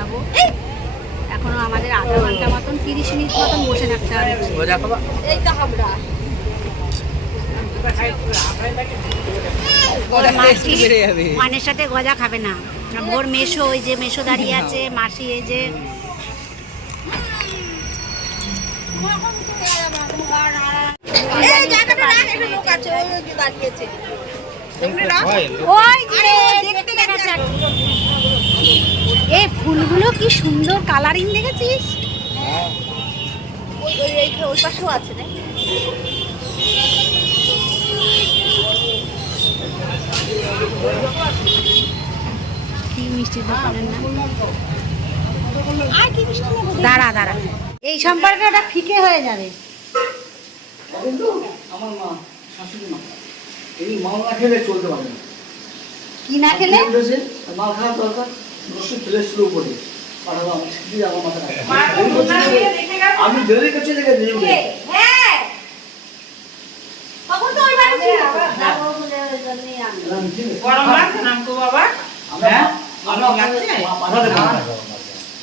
খাবো। এখনো আমাদের আধা ঘন্টা মতন 30 মিনিট মতন বসে থাকতে হবে। মানের সাথে গজা খাবে না। ভোর মেশো, ওই যে মেশো দাঁড়িয়ে আছে, মাসি এই যে এই ফুলগুলো কি সুন্দর কালারিং দেখেছিস? ওই পাশেও আছে না? কি মিষ্টি দোকানের নাম? দাঁড়া দাঁড়া, এই সম্পর্কে ওটা ফিকে হয়ে যাবে। আমার মা, শাশুড়ি মা, এই মাল না খেলে চলতে পারে না। কি না খেলে? মাল খাওয়ার দরকার, রসুন ফেলে স্লো করে পাঠাবো। আমার শিখি আমার মাথা আমি দেরি করছি দেখে হ্যাঁ গরম লাগছে না তো বাবা?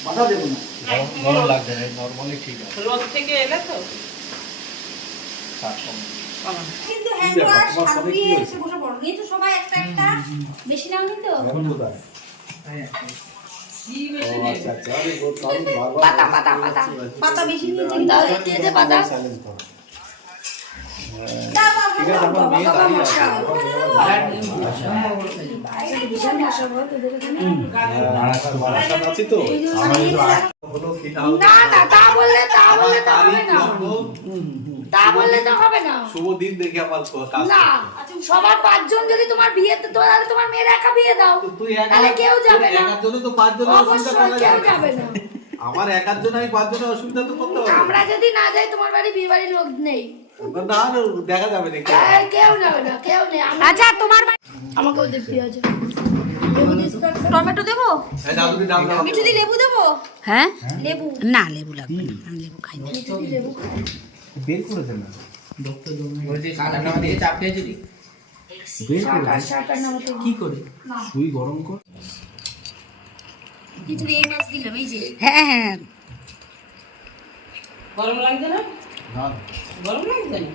মাথা দেবো না, গরম লাগছে না, নরমালি ঠিক আছে। রোদ থেকে এলে তো কিন্তু হ্যান্ড ওয়াশ হাত দিয়ে এসে বসে পড়ো। নিয়ে তো সবাই একটা একটা বেশি নাও নি তো। এখন কোথায়? কি বেশি ও নেই। আচ্ছা আচ্ছা, আমি বারবার পাতা পাতা পাতা পাতা বেশি নিয়েছি দাও দিয়ে দে পাতা। চ্যালেঞ্জ করো। দাও বাবা ঠিক আছে, আমার মেয়ে দাঁড়িয়ে আছে। বারাসাত আছি তো, আমার একটু হলো কি না হলো। না না তা বললে তো হবে না। তা বললে তো হবে না। শুভ দিন দেখে আমার কাজ না সবার 5 জন যদি তোমার বিয়েতে, তাহলে তোমার মেয়ের একা বিয়ে দাও, তুই তাহলে কেউ যাবে না। একার জন্য তো 5 জনের অসুবিধা অবশ্যই করা কেউ যাবে যাবে না। না। আমার একার জন্য আমি 5 জনের অসুবিধা তো করতে পারবো আমরা যদি না যাই, তোমার বাড়ি বিয়ে বাড়ির লোক নেই, না। না দেখা যাবে না। কেউ যাবে না, কেউ নেই। আচ্ছা তোমার আমাকেও দে পেঁয়াজ, লেবু দিস, টমেটো দেবো, এই দাদুদি নাম নাও। মিঠু দি লেবু দেবো। হ্যাঁ লেবু না, লেবু লাগবে না, আমি লেবু খাই না। মিঠু দি লেবু খাই। বের করে দেন না। ডক্টর বলছি কাটা নামা দিয়ে চাপ খেয়েছি দি বের করে দেন। শাকার নাম তো কি করে? সুই গরম কর। কিছু এই মাছ দিলাম, এই যে হ্যাঁ হ্যাঁ। গরম লাগছে না? না গরম লাগছে না?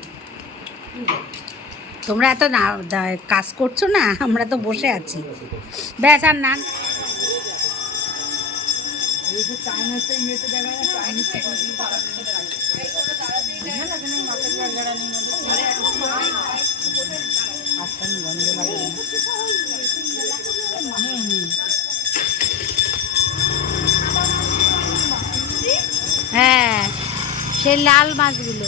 তোমরা এত না কাজ করছো না, আমরা তো বসে আছি। ব্যাস আর না। হ্যাঁ সেই লাল মাছগুলো।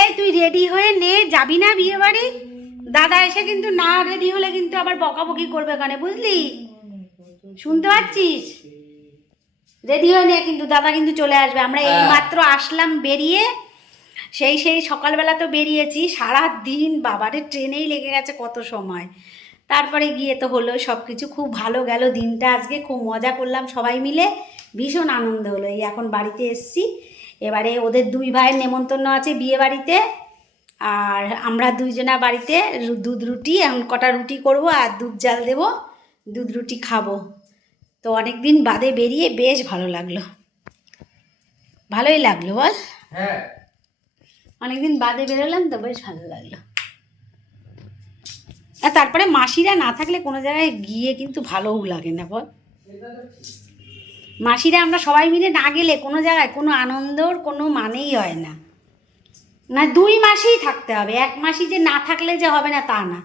এই তুই রেডি হয়ে নে, যাবি না বিয়ে বাড়ি? দাদা এসে কিন্তু না রেডি হলে কিন্তু আবার বকাবকি করবে, কানে বুঝলি? শুনতে পাচ্ছিস? রেডি হয়ে নে, কিন্তু দাদা কিন্তু চলে আসবে। আমরা এই মাত্র আসলাম বেরিয়ে, সেই সকালবেলা তো বেরিয়েছি, সারা দিন বাবারে ট্রেনেই লেগে গেছে কত সময়। তারপরে গিয়ে তো হলো, সব কিছু খুব ভালো গেল দিনটা। আজকে খুব মজা করলাম সবাই মিলে, ভীষণ আনন্দ হলো। এই এখন বাড়িতে এসছি, এবারে ওদের 2 ভাইয়ের নেমন্তন্ন আছে বিয়ে বাড়িতে, আর আমরা 2 জনা বাড়িতে দুধ রুটি, এখন কটা রুটি করব আর দুধ জাল দেবো, দুধ রুটি খাবো। তো অনেক দিন বাদে বেরিয়ে বেশ ভালো লাগলো, ভালোই লাগলো বল? হ্যাঁ অনেকদিন বাদে বেরোলাম তো বেশ ভালো লাগলো। আর তারপরে মাসিরা না থাকলে কোনো জায়গায় গিয়ে কিন্তু ভালোও লাগে না বল? মাসিরা আমরা সবাই মিলে না গেলে কোনো জায়গায় কোনো আনন্দর কোনো মানেই হয় না। না 2 মাসেই থাকতে হবে, 1 মাসই যে না থাকলে যে হবে না তা না,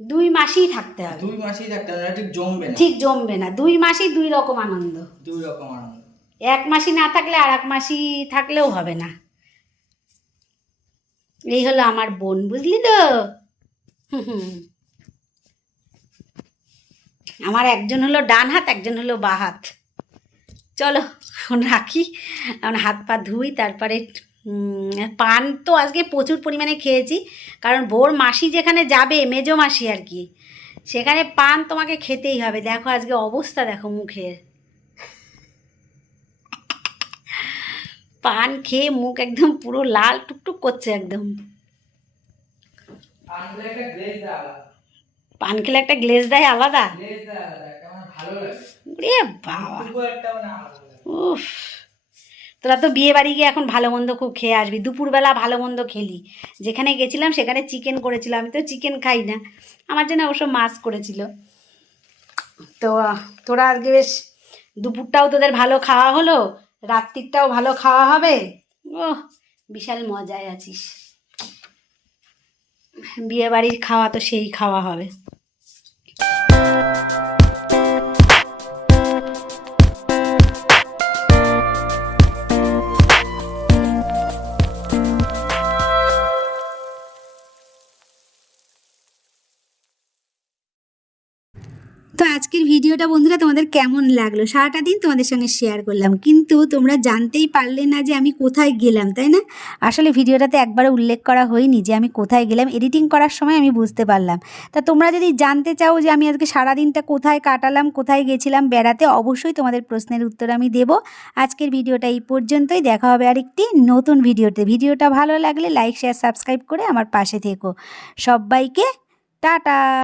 2 মাসেই থাকতে হবে। 2 মাসই থাকতে হবে, ঠিক জমবে না। ঠিক জমবে না, 2 মাসেই 2 রকম আনন্দ। 2 রকম আনন্দ। 1 মাসই না থাকলে আর 1 মাসই থাকলেও হবে না। এই হলো আমার বোন, বুঝলি তো? আমার একজন হলো ডান হাত, একজন হলো বাঁ হাত। চলো এখন রাখি, এখন হাত পা ধুই, তারপরে পান তো আজকে প্রচুর পরিমাণে খেয়েছি, কারণ বোর মাসি যেখানে যাবে, মেজো মাসি আর কি, সেখানে পান তোমাকে খেতেই হবে। দেখো আজকে অবস্থা দেখো মুখের, পান খেয়ে মুখ একদম পুরো লাল টুকটুক করছে একদম। আনলে একটা গ্লেজ দেওয়া আলাদা। পান খেলে একটা গ্লেজ দেয় আলাদা? গ্লেজ দেওয়া আলাদা, কেমন ভালো লাগে। রে বাবা, তবুও একটা মানে আলাদা লাগে। উফ, তোরা তো বিয়ে বাড়ি গিয়ে এখন ভালো মন্দ খুব খেয়ে আসবি। দুপুরবেলা ভালো মন্দ খেলি, যেখানে গেছিলাম সেখানে চিকেন করেছিল, আমি তো চিকেন খাই না, আমার জন্য অবশ্য মাছ করেছিল। তো তোরা আজকে বেশ দুপুরটাও তোদের ভালো খাওয়া হলো, রাত্রিরটাও ভালো খাওয়া হবে। ও বিশাল মজায় আছিস, বিয়ে বাড়ির খাওয়া তো সেই খাওয়া হবে। তো আজকের ভিডিওটা বন্ধুরা তোমাদের কেমন লাগলো? সারাটা দিন তোমাদের সঙ্গে শেয়ার করলাম, কিন্তু তোমরা জানতেই পারলে না যে আমি কোথায় গেলাম, তাই না? আসলে ভিডিওটাতে একবারও উল্লেখ করা হয়নি যে আমি কোথায় গেলাম, এডিটিং করার সময় আমি বুঝতে পারলাম। তা তোমরা যদি জানতে চাও যে আমি আজকে সারাদিনটা কোথায় কাটালাম, কোথায় গেছিলাম বেড়াতে, অবশ্যই তোমাদের প্রশ্নের উত্তর আমি দেব। আজকের ভিডিওটা এই পর্যন্তই, দেখা হবে আরেকটি নতুন ভিডিওতে। ভিডিওটা ভালো লাগলে লাইক শেয়ার সাবস্ক্রাইব করে আমার পাশে থেকো। সবাইকে টাটা।